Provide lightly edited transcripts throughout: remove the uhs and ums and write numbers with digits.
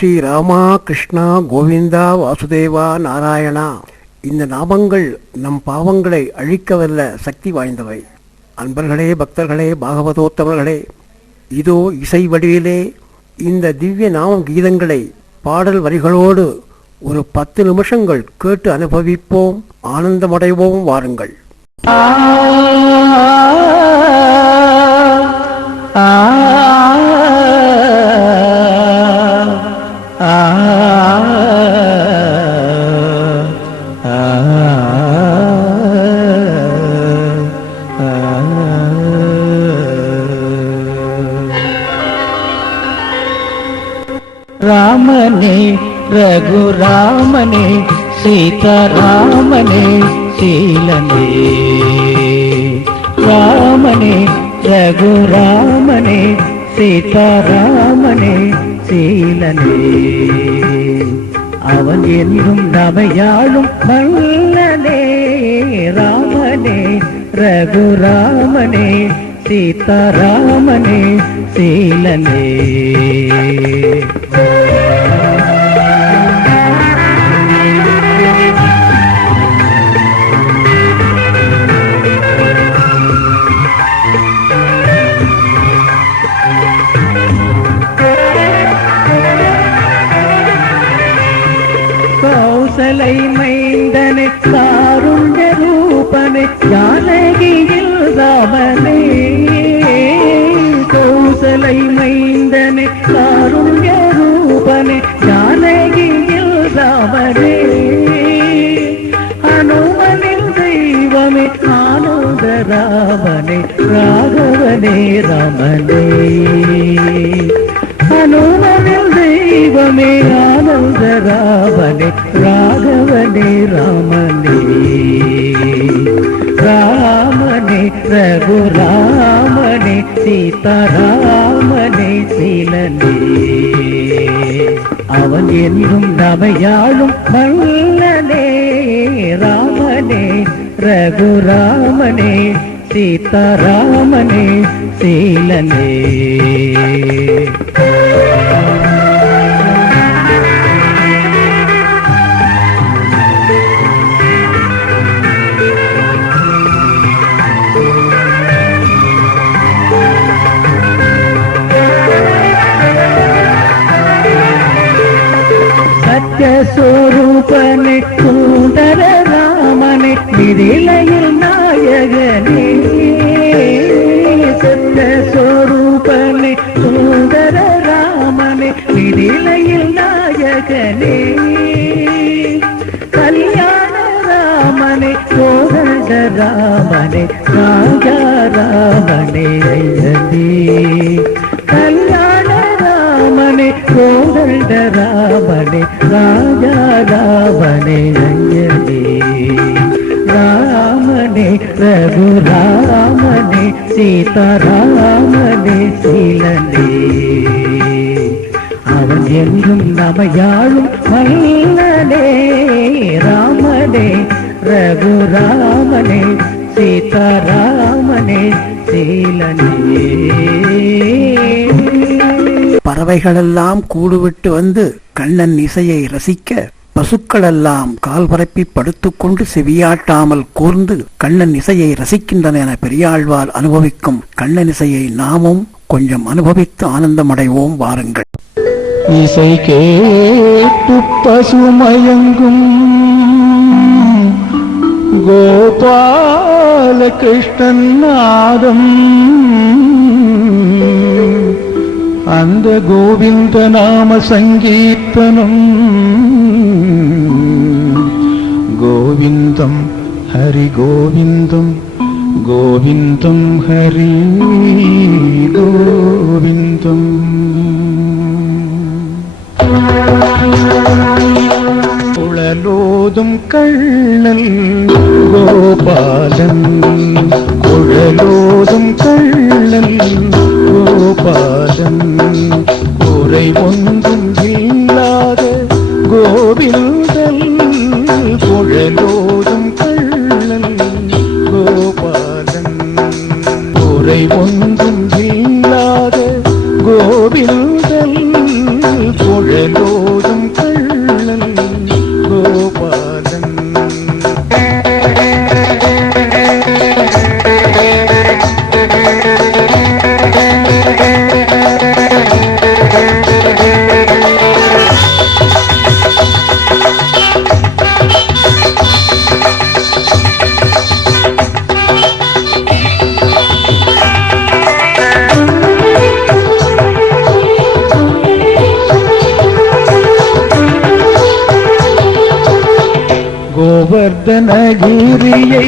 ஸ்ரீ ராமா, கிருஷ்ணா, கோவிந்தா, வாசுதேவா, நாராயணா இந்த நாமங்கள் நம் பாவங்களை அழிக்கவல்ல சக்தி வாய்ந்தவை. அன்பர்களே, பக்தர்களே, பாகவதோத்தமர்களே, இதோ இசை வடிவிலே இந்த திவ்ய நாம கீதங்களை பாடல் வரிகளோடு ஒரு 10 நிமிஷங்கள் கேட்டு அனுபவிப்போம், ஆனந்தமடைவோம். வாருங்கள். ராமனே ரகுராமனே சீதாராமனே சீலனே, ராமனே ரகுராமனே சீதாராமனே சீலனே, அவன் என்றும் நமையாளும் மன்னனே. ராமனே ரகுராமனே சீதாராமனே சீலனே. கௌசலை மைந்தனை காருண்ய ரூபனை ஜானகியில் ராமனே, கௌசலை மைந்தனை காருண்ய ரூபனை ஜானகியில் ராமனே, அனுமனின் தெய்வமே ஆனந்த ராமனே ராகவனே ராமனே, அனுமனின் தெய்வமே ஆனந்த ராமனே ராகவனே ராமனே, ராமனே ரகுராமனே சீதாராமனே சீலனே, அவன் என்றும் நமையாளும் மன்னனே. ராமனே ரகுராமனே சீதாராமனே சீலனே. சத்யஸ்வரூபனே சுந்தர ராமனே மிதிலையில் நாயகனே, சத்யஸ்வரூபனே சுந்தர ராமனே மிதிலையில் நாயகனே, கல்யாண ராமனே கோதண்ட ராமனே ராஜா ராமனே ஐயனே, கல்யாண ராமனே கோதண்ட ராமனே ராஜா ராமனே ஐயனே, ராமனே ரகுராமனே சீதாராமனே சீலனே, அவன் என்றும் நமையாளும் மன்னனே. ராமனே ரகுராமனே சீதாராமனே சீலனே. பறவைகளெல்லாம் கூடுவிட்டு வந்து கண்ணன் இசையை ரசிக்க, பசுக்களெல்லாம் கால் பரப்பி படுத்துக்கொண்டு செவியாட்டாமல் கூர்ந்து கண்ணன் இசையை ரசிக்கின்றன என பெரியாழ்வார் அனுபவிக்கும் கண்ணன் இசையை நாமும் கொஞ்சம் அனுபவித்து ஆனந்தமடைவோம். வாருங்கள். இசை கேட்டு பசுமயங்கும் கோபால கிருஷ்ணன் நாதம், அந்த கோவிந்த நாம சங்கீர்த்தனம், கோவிந்தம் ஹரி கோவிந்தம் கோவிந்தம் ஹரி கோவிந்தம். குழலோதும் கள்ளல் கோபாலன், குழலோதும் கள்ளல் கோபாலன், குறை ஒன்றும் இல்லாத கோவிந்தன், குழலோதும் கள்ளல் கோபாலன், குறை ஒன்றும் இல்லாத கோவிந்தன், குழலோ கோவர்தனகிரியை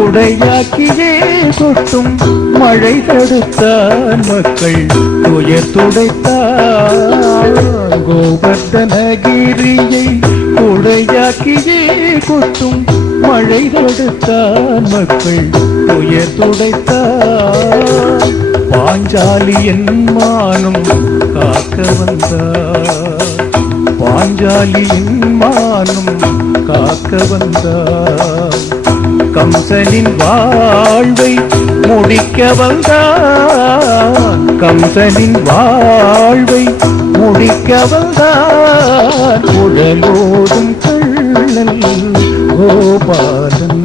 உடையாக்கியே கொட்டும் மழை தடுத்தான் மக்கள் துயர் துடைத்தான். கோவர்தனகிரியை உடையாக்கியே கொட்டும் மழை தடுத்தான் மக்கள் துயர் துடைத்தான். பாஞ்சாலியின் மானம் காக்க வந்தார், பாஞ்சாலியின் மானம் காக்க வந்தார். கம்சனின் வாழ்வை முடிக்க வந்தார், கம்சனின் வாழ்வை முடிக்க வந்தார். உடலோடும் கள்ளன் கோபாலன்,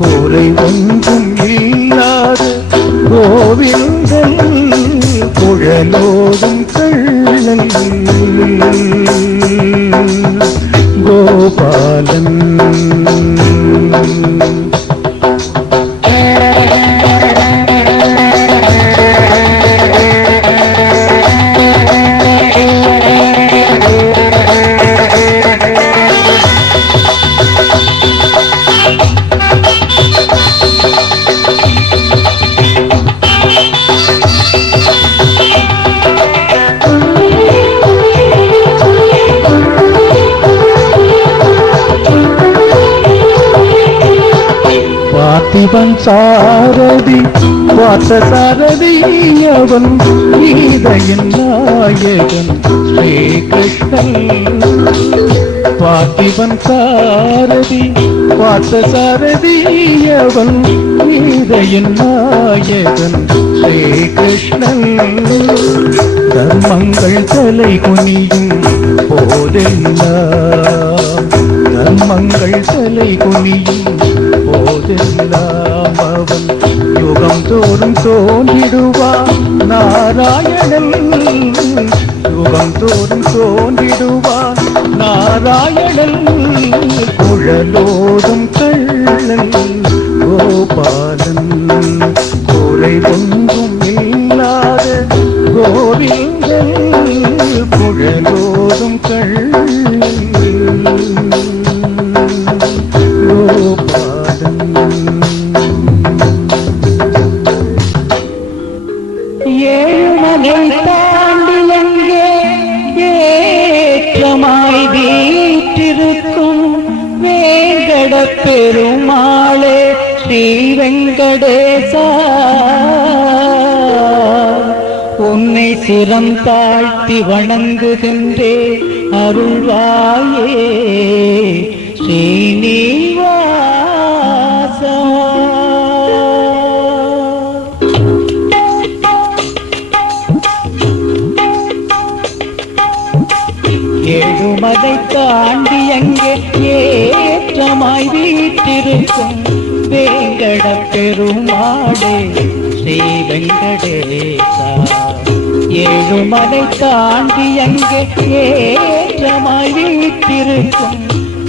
கோரை ஒன்றும் இல்லாத கோவிந்தன், குழலோடும் கள்ளன் கோபாலன். பார்த்திபன் சாரதி பார்த்த சாரதி அவன் கீதையின் நாயகன் ஸ்ரீகிருஷ்ணன். பார்த்திபன் சாரதி பார்த்த சாரதி அவன் கீதையின் நாயகன் ஸ்ரீகிருஷ்ணன். தர்மங்கள் தலை குனியும் போதெல்லாம், தர்மங்கள் தலை குனியும் போதெல்லாம் அவன் யுகம் தோறும் தோன்றிடுவான் நாராயணன். யுகம் தோறும் தோன்றிடுவான் நாராயணன். குழலோடும் கள்ளன் கோபாலன், குறை ஒன்றும் இல்லாத கோவிந்தன். குழலோடும் கள்ளன் ஏழுமலை தாண்டி எங்கே ஏற்றமாய் வீற்றிருக்கும் வேங்கட பெருமாளே ஸ்ரீ வெங்கடேசா. உன்னை சிரம் தாழ்த்தி வணங்குகின்றே அருள்வாயே ஸ்ரீனிவாசா. ஏழுமலை தாண்டி அங்கே ஏற்றமாய் வீற்றிருக்கும் வேங்கட பெருமாளே ஸ்ரீ வெங்கடேசா. ஏழுமலை தாண்டி அங்கே ஏற்றமாய் வீற்றிருக்கும்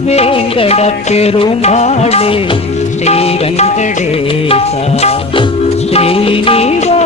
வேங்கட பெருமாளே ஸ்ரீ வெங்கடேசா ஸ்ரீனிவாசா.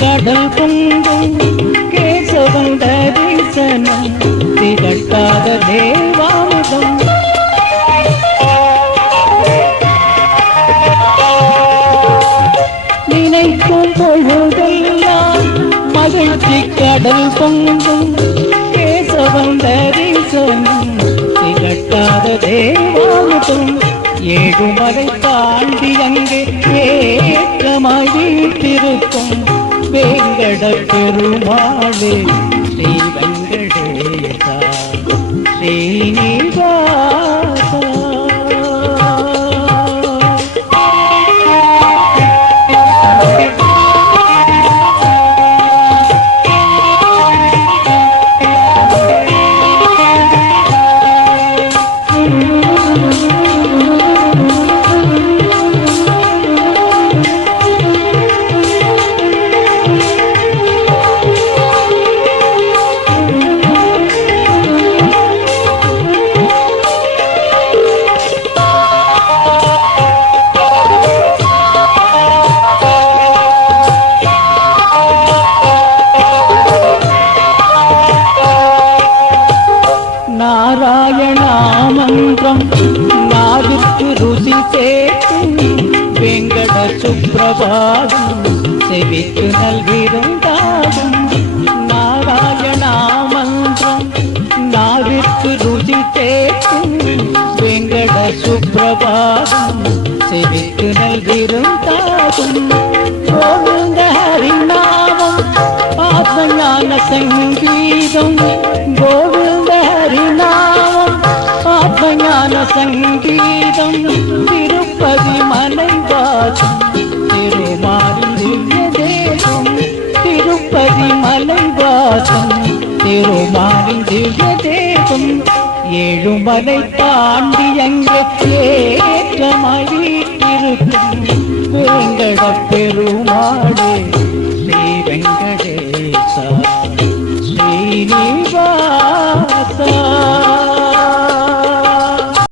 கடல் பொங்கும் கேசவன் தரிசனம் திகட்டாத தேவாமிர்தம். நினைக்கும் பொழுதெல்லாம் மகிழ்ச்சி கடல் பொங்கும் கேசவன் தரிசனம் திகட்டாத தேவாமிர்தம். ஏழுமலை தாண்டி அங்கே ஏற்றமாய் வீற்றிருக்கும் வேங்கட பெருமாளே ஸ்ரீ வெங்கடேசா ஸ்ரீனிவாசா. நாராயணாமந்திரம் நாவிற்கு ருசி சேர்க்கும் வெங்கட சுப்பிரபாதம் செவிக்கு நல்கிருந்தாகும். நாராயணாமந்திரம் நாவிற்கு ருசி சேர்க்கும் வெங்கட சுப்பிரபாதம் செவிக்கு நல்கிருந்தாகும். கோவிந்த ஹரிநாமம் ஆத்மஞான சங்கீதம். கோவிந்த ஹரிநாமம் ஆத்மஞான சங்கீதம். திருப்பதி மலைவாசம் திருமாலின் திவ்ய தேசம். திருப்பதி மலைவாசம் திருமாலின் திவ்ய தேசம். ஏழுமலை தாண்டி அங்கே ஏற்றமாய் வீட்டிருக்கும் வெங்கட பெருமாளே ஸ்ரீ வெங்கடேசா ஸ்ரீனிவாசா.